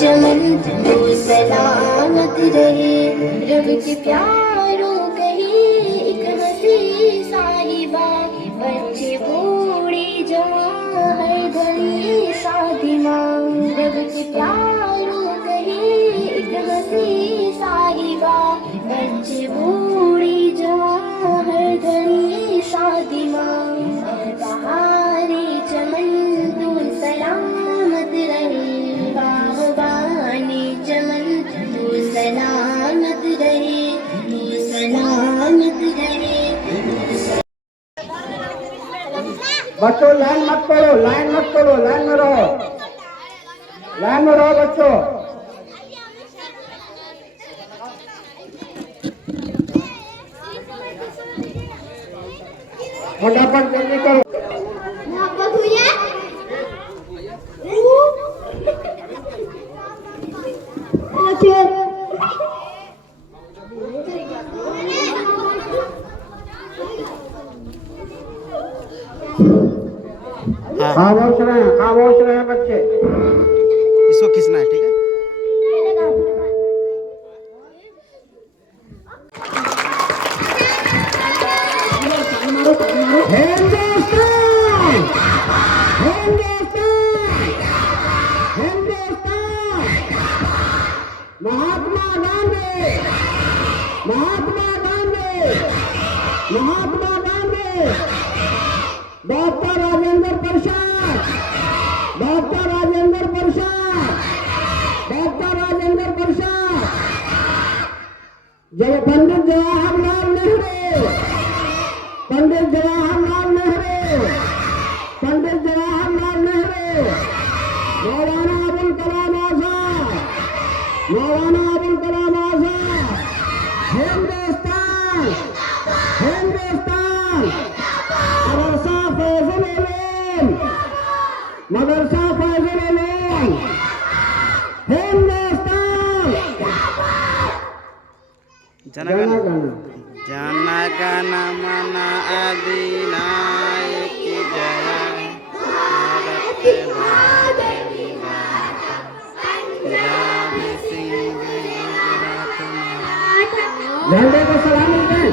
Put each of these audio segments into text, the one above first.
चमन वो सलामत रहे। रब के प्यारों कही एक हंसी साहिबा, बच्चे बूढ़े जवां हर घड़ी शादी मांग। रब के प्यारों कही एक हंसी साहिबा, बच्चे बूढ़े जवां हर घड़ी शादी मांग। बहारे चमन तू सलामत रहे, बागबानी चमन तू सलामत रहे, तू सलामत रहे। बच्चों लाइन मत तोड़ो, लाइन मत तोड़ो, लाइन में रहो, लाइन में रहो बच्चों। फटाफट जल्दी करो। मोहब्बत हुई है? खामोश रहे बच्चे। इसको खींचना है, ठीक है। Hindustan, Hindustan, Hindustan. Mahatma Gandhi, Mahatma Gandhi, Mahatma Gandhi. Doctor Rajendra Prasad, doctor Rajendra Prasad, doctor Rajendra Prasad. जब पंडित जवाहरलाल नेहरू, पंडित जवाहरलाल नेहरू, पंडित जवाहरलाल नेहरू, मौलाना अबुल कलाम आजाद, मौलाना अबुल कलाम आजाद। हिंदुस्तान, हिंदुस्तान। मदरसा फैजुल उलूम, मदरसा फैजुल उलूम। हिंदुस्तान। जनगण जनगण मन अधिनायक जय, भारत पंजाब सिंह गुजरात। झंडे को सलामी दें।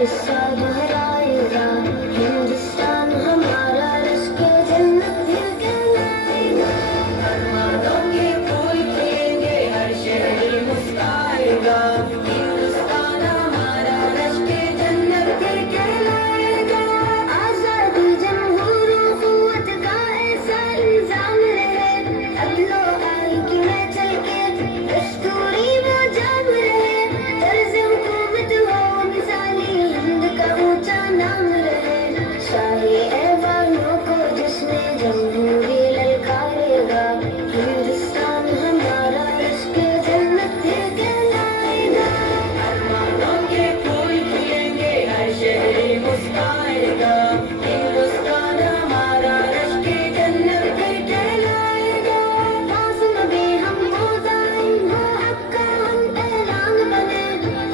किस्सा दोहराएगा, हिंदुस्तान हमारा रश्क जन्नत दिल कहलाएगा। अरमानों के फूल खिलेंगे, हर शहर मुस्कुराएगा, हिंदुस्तान हमारा रश्क जन्नत दिल कहलाएगा। आजादी जमहूर कुव्वत का ऐसा इंजाम रहे, अदलो आई की मैं चल के दस्तूरी वो जाम रहे, तर्ज हुकूमत हो मिसाली हिंद का ऊंचा नाम रहे। शाही ऐवानों को जिसने जमहूरी ललकारेगा, हिंदुस्तान हमारा रश्क जन्नत दिल कहलाएगा। अरमानों के फूल खिलेंगे, हर शहर मुस्कुराएगा, हिंदुस्तान हमारा रश्क जन्नत दिल कहलाएगा। आज़म भी हम खुदाइन हो, हक का हम ऐलान बने,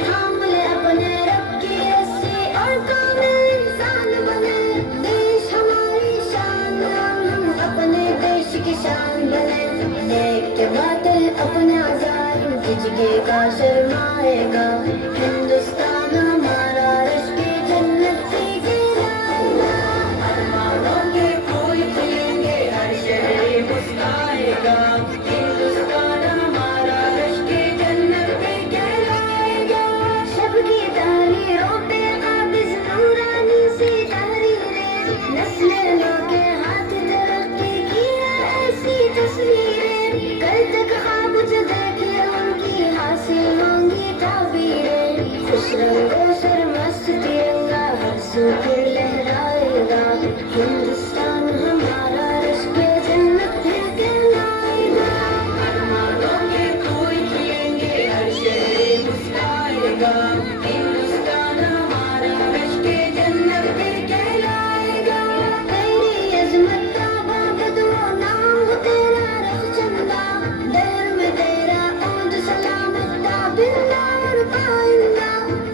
थाम ले अपने रब की रस्सी और कामिल इंसान बने। देश हमारी शान, हम अपने देश की शान बने। देख के बातिल अपना जालिम झिझकेगा, शर्माएगा, हिंदुस्तान हमारा रश्क जन्नत दिल कहलाएगा। अरमानों के फूल खिलेंगे, हर शहर मुस्कुराएगा, हिंदुस्तान हमारा रश्क जन्नत दिल कहलाएगा। शब की तहरीरों पे काबिज नूरानी सी तहरीरें, नस्लें लो के हाथ तरक्की की है ऐसी तस्वीरें। कल तक ख्वाब जो देखे उनकी हासिल होंगी ताबीरें। खुश रंगों सरमस्त तिरंगा हर सू फिर लहराएगा, हिंदुस्तान हमारा रश्क जन्नत दिल कहलाएगा। अरमानों के फूल खिलेंगे, हर शहर मुस्कुराएगा, हिंदुस्तान हमारा रश्क जन्नत दिल कहलाएगा। तेरी अज़मत का बाबदो नाम तेरा रखचंदा, दर में तेरा औद सलामत ताबिंदा और पाइंदा।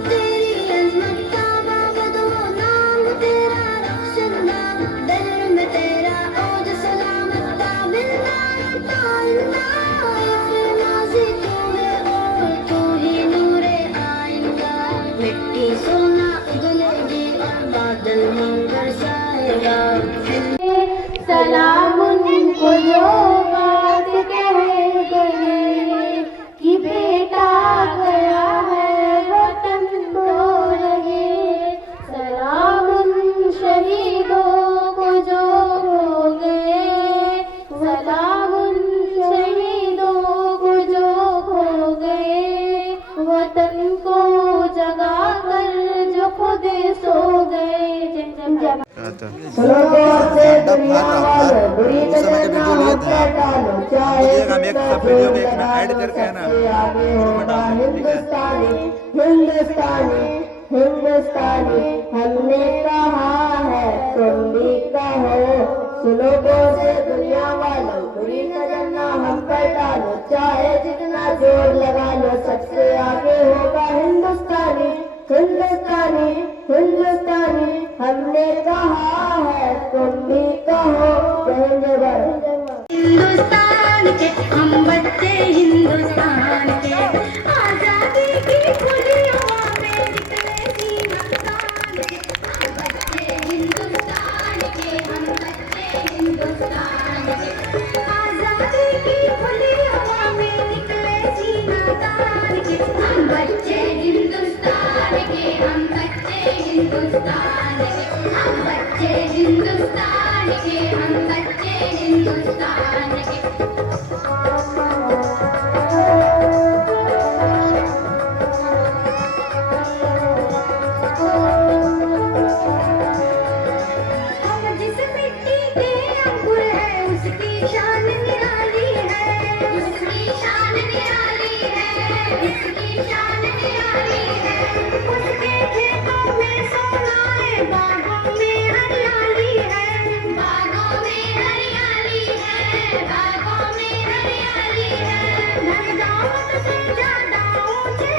तेरी अज़मत का बाबदो नाम तेरा रखचंदा, दर में तेरा औद सलामत ताबिंदा और पाइंदा। फिर नाज़ी तू है और तू ही नूरे आएगा, मिट्टी सोना उगलेगी और बादल मंगर जाएगा। सलाम उनको जो बात कह गए कि बेटा गया है वतन को लगे। सलाम उन शहीदों को जो हो गए, सलाम उन शहीदों को जो खो गए, वतन को जगा कर जो खुद सो गए। स्लोगों से दुनिया वालों बुरी नजर ना मत डालो, चाहे हम एक सब वीडियो में एक ऐड करके है ना सबसे आगे होगा हिंदुस्तानी, हिंदुस्तानी, हिंदुस्तानी। हमने कहा है तुम भी कहो, स्लोगों से दुनिया वालों बुरी नजर ना हम पर डालो, चाहे जितना जोर लगा लो सबसे आगे होगा हिंदुस्तानी, हिंदुस्तानी, हिंदुस्तानी। हमने कहा है तुम भी कहो, हिंदुस्तान के हम बच्चे हिंदुस्तान के, आजादी की खुली हवा में निकले हिंदुस्तान के। हम बच्चे हिंदुस्तान के, हम बच्चे हिंदुस्तान के, आजादी की खुली हवा में निकले हिंदुस्तान के। हम बच्चे हिंदुस्तान के, हम बच्चे हिंदुस्तान के, हम बच्चे हिंदुस्तान के, हम बच्चे हिंदुस्तान के। हम जिस मिट्टी के अंकुर है उसकी शान निराली है, उसकी शान निराली है, उसकी शान निराली है। उसके खेतों में सोना है, बागों में हरियाली है, बागों में हरियाली है, बागों में हरियाली है। धन दौलत से ज्यादा ऊंचे,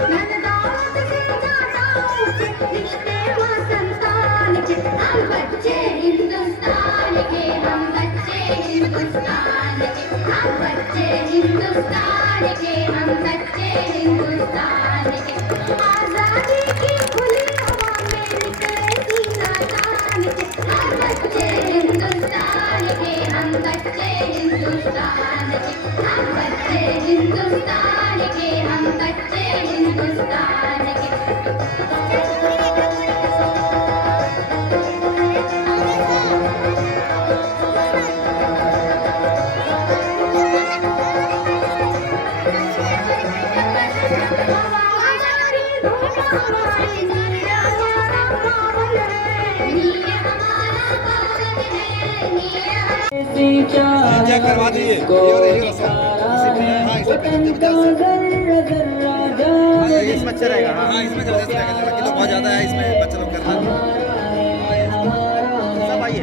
धन दौलत से ज्यादा ऊंचे रिश्ते वो संतान के। हम बच्चे हिंदुस्तान के, हम बच्चे हिंदुस्तान के, हम बच्चे हिंदुस्तान के, हम बच्चे हिंदुस्तान के। हमारी नीर हमारा पावन है, नीर हमारा पावन है, नीर चेक करवा दीजिए ये और ये रसम हाँ इसमें अच्छा रहेगा। हाँ हाँ इसमें जबरदस्त रहेगा बाकी तो बहुत ज़्यादा है इसमें बच्चे लोग करना सब आइए।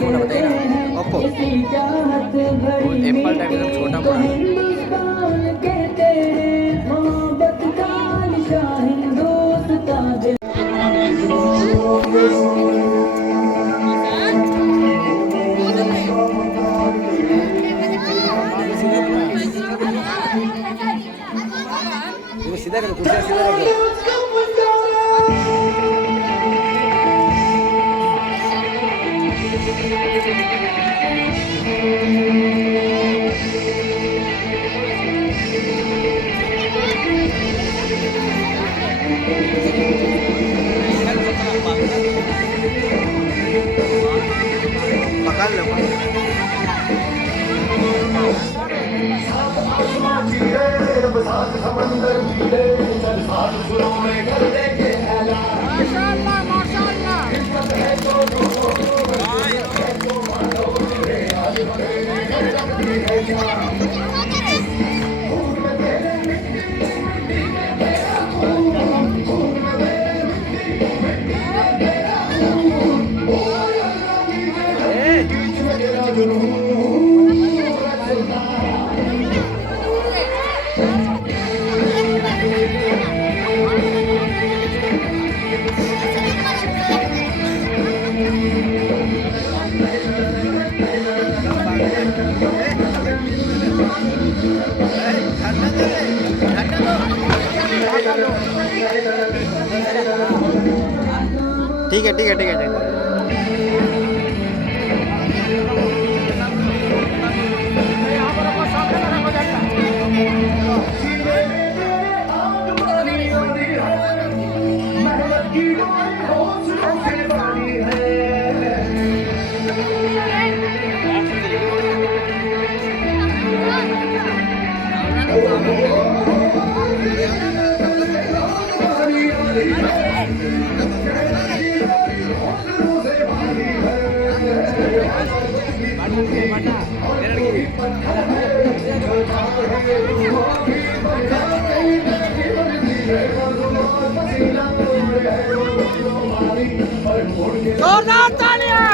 छोटा बताइए ना, ओप्पो एप्पल टाइप एकदम छोटा मोटा। सीधा करो, कुर्सियाँ सीधा रखो। पकड़ लो। ठीक है ठीक है ठीक है। जोरदार तालियां।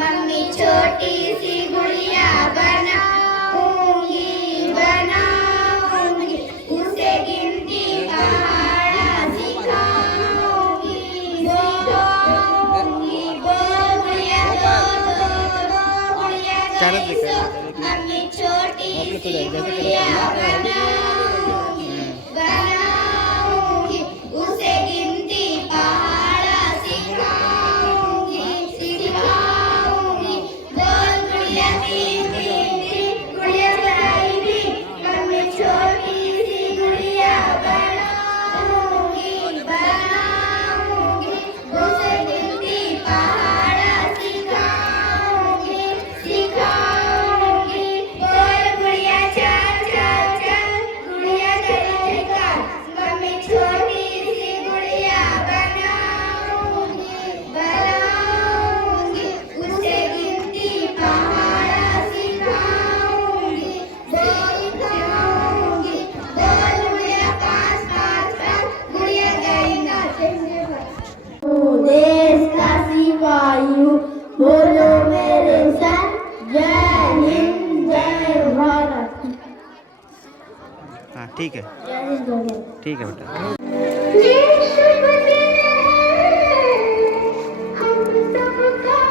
मम्मी छोटी सी गुड़िया बनाऊंगी, उसे गिनती पहाड़ा सिखाऊंगी, सिखाऊंगी। बोल गुड़िया तीन तीन तीन, गुड़िया बनाई थी मम्मी छोटी सी गुड़िया बनाऊंगी, बनाऊंगी। उसे गिनती पहाड़ा सिखाऊंगी, सिखाऊंगी। बोल गुड़िया चल चल चल, गुड़िया चली चल, मम्मी छोटी सी गुड़िया बनाऊंगी, बनाऊंगी। उसे गिनती पहाड़ा सिखाऊंगी, सिखाऊंगी। बोल गुड़िया पाँच पाँच पाँच, गुड़िया गई नाचे। देश का सिपाही हूँ, बोलो मेरे संग, जय हिंद जय भारत। हाँ ठीक है जय हिंद बोलो। ठीक है बेटा। देश बने हम सबका,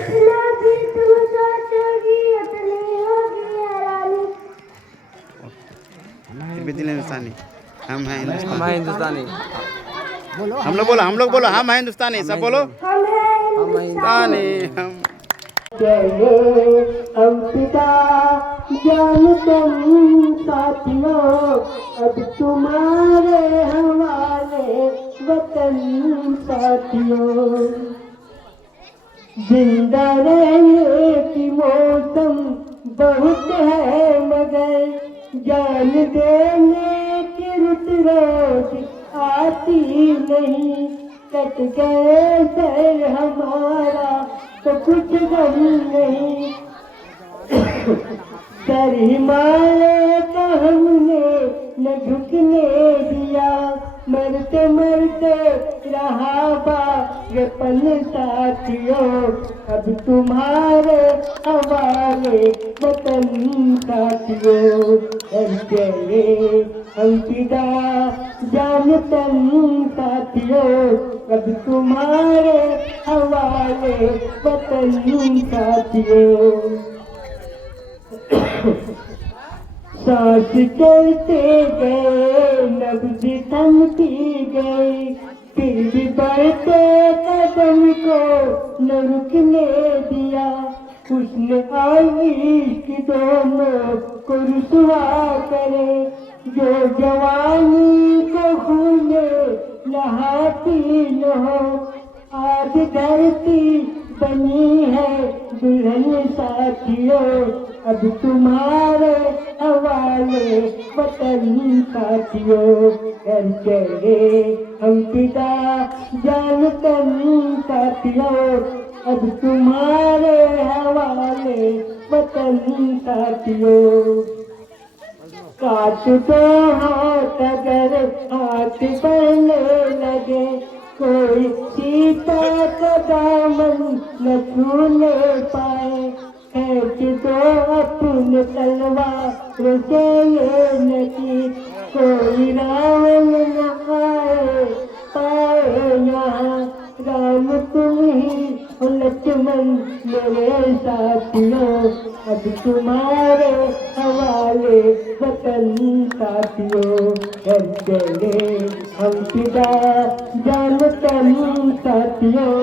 जितना भी तुम सोचोगी उतनी होगी हैरानी। फिर भी दिल हिंदुस्तानी, हम हैं हिंदुस्तानी। हम हैं हिंदुस्तानी। हम लोग बोलो हम हैं हिंदुस्तानी, सब बोलो हम हैं हिंदुस्तानी हम। हम पिता जान तुम साथियों, अब तुम्हारे हवाले वतन साथियों। जिंदा रहने की मौसम बहुत है मगर जान देने की रुत रोज आती नहीं। कट गए सर हमारा तो कुछ गम नहीं। सर हिमालय का हमने न झुकने दिया, मरते मरते रहा बागपन साथियों। अब तुम्हारे हवाले वतन साथियों। चले हम फिदा जान तन साथियों, अब तुम्हारे हवाले वतन साथियों। सांस चलते गए नब्ज थमती गई, फिर भी बढ़ते कदम को न रुकने दिया। उसने और इश्क दोनों को रुसवा करे, जो जवानी को खून नहाती न हो। आज धरती बनी है दुल्हन साथियों, अब तुम्हारे हवाले वतन साथियों। घर चले हम पिता जान तन साथियों, अब तुम्हारे हवाले वतन साथियों। काट दो हाथ अगर हाथ बढ़ने लगे, कोई सीता का दामन न छूने पाए। फेंक दो अपने तलवार से ये नदी, कोई रावण न आए पाए यहाँ। राम तुम ही हो लक्ष्मण मेरे साथियों, अब तुम्हारे हवाले वतन साथियों। घर चले हम फिदा जान तन साथियों,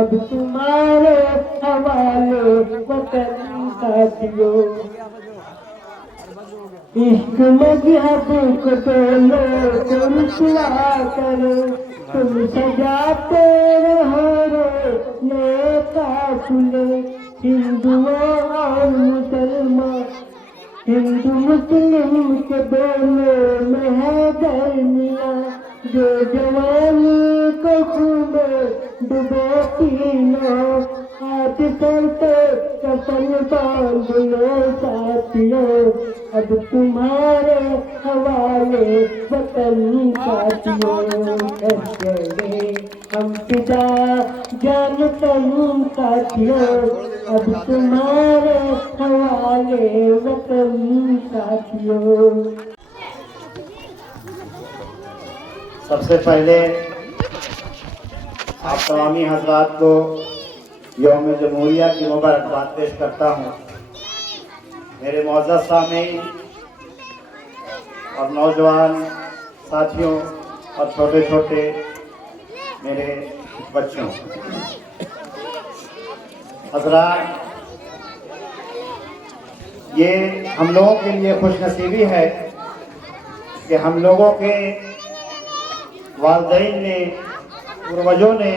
अब तुम्हारे हवाले वतन साथियों। इश्क मजहब को दोनों को रुसवा करो, तुम सजाते रहो नेता फूले। हिंदुओं और मुसलमान हिंदू मुस्लिम के दोनों में है दरमिया, जो जवानी को खूब डुबोती न हो। हाथ सर पे कफन बांध लो साथियों, अब तुम्हारे हवाले वतन साथियों। चले हम फिदा जान तन साथियों, अब तुम्हारे हवाले वतन साथियों। सबसे पहले आप तमामी हजरात को यौम जमहूरिया की मुबारकबाद पेश करता हूँ। मेरे मौजूद सामीन और नौजवान साथियों और छोटे छोटे मेरे बच्चों, हजरात, ये हम लोगों के लिए खुशनसीबी है कि हम लोगों के वालिदैन ने, पूर्वजों ने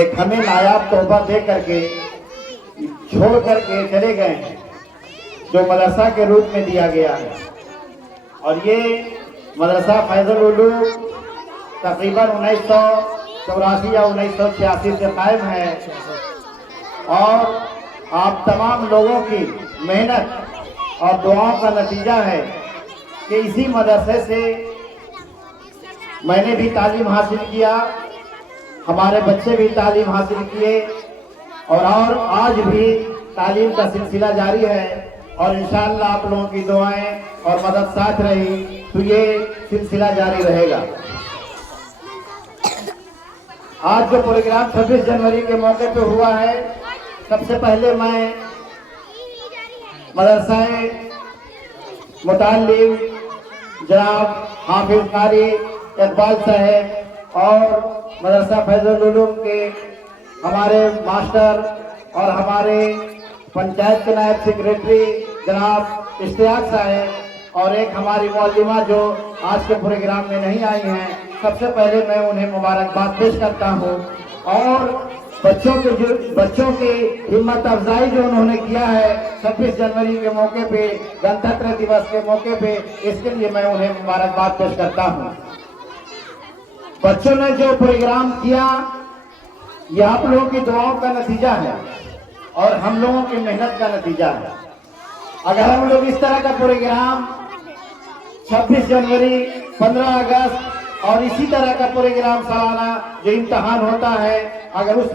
एक हमें नायाब तोहफा दे करके छोड़ करके चले गए हैं, जो मदरसा के रूप में दिया गया है। और ये मदरसा फैज़ुल उलूम तकरीबन 1984 या 1986 से कायम है। और आप तमाम लोगों की मेहनत और दुआओं का नतीजा है कि इसी मदरसे से मैंने भी तालीम हासिल किया, हमारे बच्चे भी तालीम हासिल किए और आज भी तालीम का सिलसिला जारी है। और इंशाअल्लाह आप लोगों की दुआएं और मदद साथ रही तो ये सिलसिला जारी रहेगा। आज जो प्रोग्राम 26 जनवरी के मौके पे हुआ है, सबसे पहले मैं मदरसा मुताल्लिम जनाब हाफिज कारी इकबाल साहब और मदरसा फैजुल उलूम के हमारे मास्टर और हमारे पंचायत के नायब सेक्रेटरी जनाब इश्तियाक साहब और एक हमारी मौलिमा जो आज के प्रोग्राम में नहीं आई हैं, सबसे पहले मैं उन्हें मुबारकबाद पेश करता हूं। और बच्चों की हिम्मत अफजाई जो उन्होंने किया है 26 जनवरी के मौके पे, गणतंत्र दिवस के मौके पे, इसके लिए मैं उन्हें मुबारकबाद पेश करता हूं। बच्चों ने जो प्रोग्राम किया ये आप लोगों की दुआओं का नतीजा है और हम लोगों की मेहनत का नतीजा है। अगर हम लोग इस तरह का प्रोग्राम 26 जनवरी, 15 अगस्त और इसी तरह का प्रोग्राम सालाना जो इम्तहान होता है, अगर उस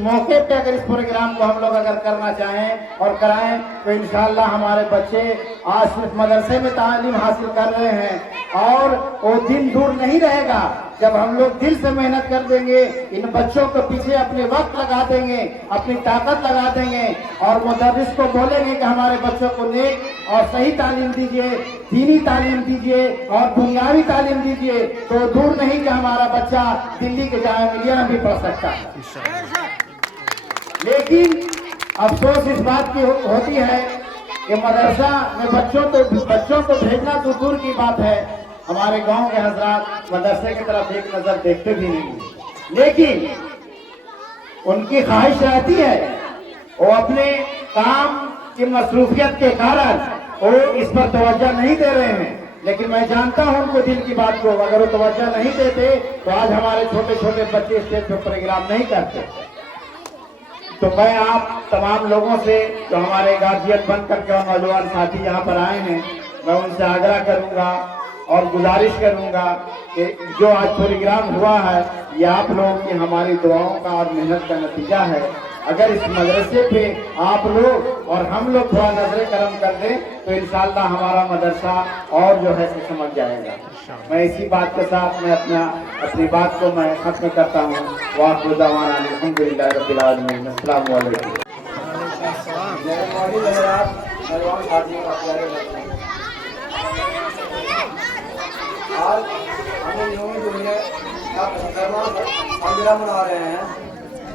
मौके पे अगर इस प्रोग्राम को हम लोग अगर करना चाहें और कराएं तो इंशाअल्लाह हमारे बच्चे आज सिर्फ मदरसे में तालीम हासिल कर रहे हैं और वो दिन दूर नहीं रहेगा जब हम लोग दिल से मेहनत कर देंगे, इन बच्चों के पीछे अपने वक्त लगा देंगे, अपनी ताकत लगा देंगे और मुदर्रिस को बोलेंगे कि हमारे बच्चों को नेक और सही तालीम दीजिए, दीनी तालीम दीजिए और दुनियावी तालीम दीजिए, तो दूर नहीं कि हमारा बच्चा दिल्ली के जामिया मिलिया में भी पढ़ सकता है। लेकिन अफसोस इस बात की होती है कि मदरसा में बच्चों को भेजना तो दूर की बात है, हमारे गांव के हजरात मदरसे की तरफ एक नजर देखते भी नहीं। लेकिन उनकी ख्वाहिश रहती है, वो अपने काम की मसरूफियत के कारण वो इस पर तवज्जो नहीं दे रहे हैं। लेकिन मैं जानता हूं उनको दिल की बात को, अगर वो तवज्जो नहीं देते तो आज हमारे छोटे छोटे बच्चे स्टेज पर प्रोग्राम नहीं करते। तो मैं आप तमाम लोगों से जो हमारे गार्जियन बन करके और नौजवान साथी यहाँ पर आए हैं, मैं उनसे आग्रह करूंगा और गुजारिश करूंगा कि जो आज प्रोग्राम हुआ है ये आप लोगों की हमारी दुआओं का और मेहनत का नतीजा है। अगर इस मदरसे पे आप लोग और हम लोग थोड़ा नजर करम कर दें तो इंशाअल्लाह हमारा मदरसा और जो है समझ जाएगा। मैं इसी बात के साथ मैं अपनी बात को मैं खत्म करता हूँ। वाक़िअदावाना अल्हम्दुलिल्लाह रब्बिल आलमीन। अस्सलामु अलैकुम। आज हम लोग जो है पंद्रह मना रहे हैं,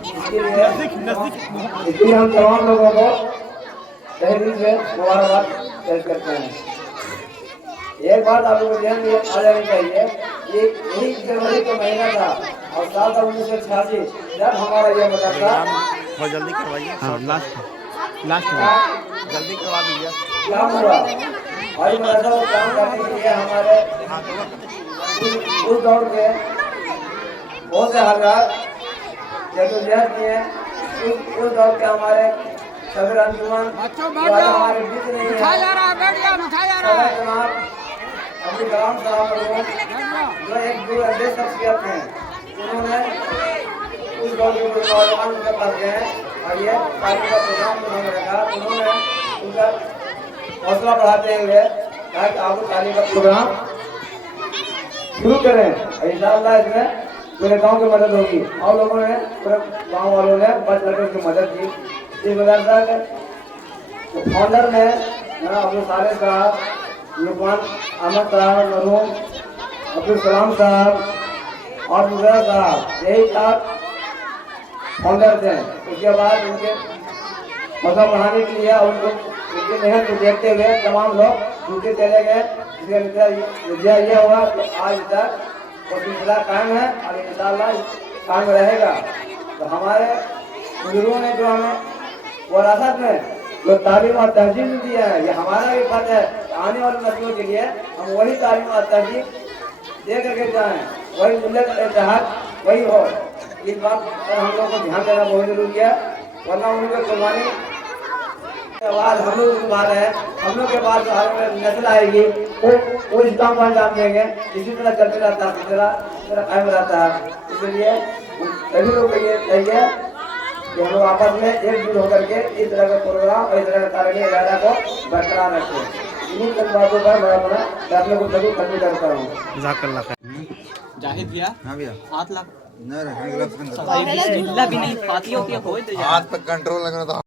इसके लिए हम तमाम लोगों को तहे दिल से मुबारकबाद पेश करते हैं। एक बात आप लोगों को ध्यान आ जानी चाहिए, यही जनवरी का महीना था और साल था 1986 जब हमारा यह मदरसा जल्दी करवाइए, लास्ट जल्दी करवा दीजिए। क्या हुआ भाई, मदरसा को काम करने के लिए हमारे उस दौर के बहुत से हालात जद्दोजहद किए। उस दौर के हमारे सदर अंजुमन हमारे बीच नहीं है, अब्दुल कलाम साहब जो एक दूरंदेश शख्सियत हैं, उन्होंने उस दौर के नौजवान उनके पास गए और ये तालीम का प्रोग्राम उन्होंने रखा। उन्होंने उनका हौसला बढ़ाते हुए कहा कि आप तालीम का प्रोग्राम शुरू करें, इंशाअल्लाह इसमें पूरे गांव की मदद होगी। और लोगों ने पूरे गांव वालों ने बढ़ चढ़कर उसकी मदद की। इस मदरसा के फाउंडर ने अब्दुल साले साहब, लुकमान अहमद साहब, मरहूम अब्दुल कलाम साहब और मुजर साहब, यही 4 फाउंडर थे। उसके बाद उनके हौसला बढ़ाने के लिए और उनकी मेहनत को देखते हुए तमाम लोग छूटे चले गए। इसका नतीजा यह हुआ कि आज तक वो सिलसिला कायम है और इंशाअल्लाह कायम रहेगा। तो हमारे बुजुर्गों ने जो हमें विरासत में जो तालीम और तहजीब दिया है, ये हमारा भी फर्ज है। आने वाली नस्लों के लिए हम वही तालीम और तहजीब दे करके जाएं, वही मिल्लत इत्तेहाद वही हो। इस बात पर हम लोग को ध्यान देना बहुत जरूरी है, वरना उनकी कुर्बानी आवाज हम लोग सुना रहे हैं। हम लोग के बाद जो नस्ल आएगी वो इस काम को अंजाम देंगे। इसी तरह चलते रहता है, सिलसिला कायम रहता है। इसलिए सभी लोग को ये चाहिए कि हम लोग आपस में एकजुट होकर के इस तरह का प्रोग्राम और इस तरह का तालीमी इरादा को बरकरार रखें। इन्हीं सब बातों पर मैं अपने को जरूर खत्म करता हूँ। जाहिद भैया, हाँ भैया, 7 लाख हाथ पे कंट्रोल लगना था।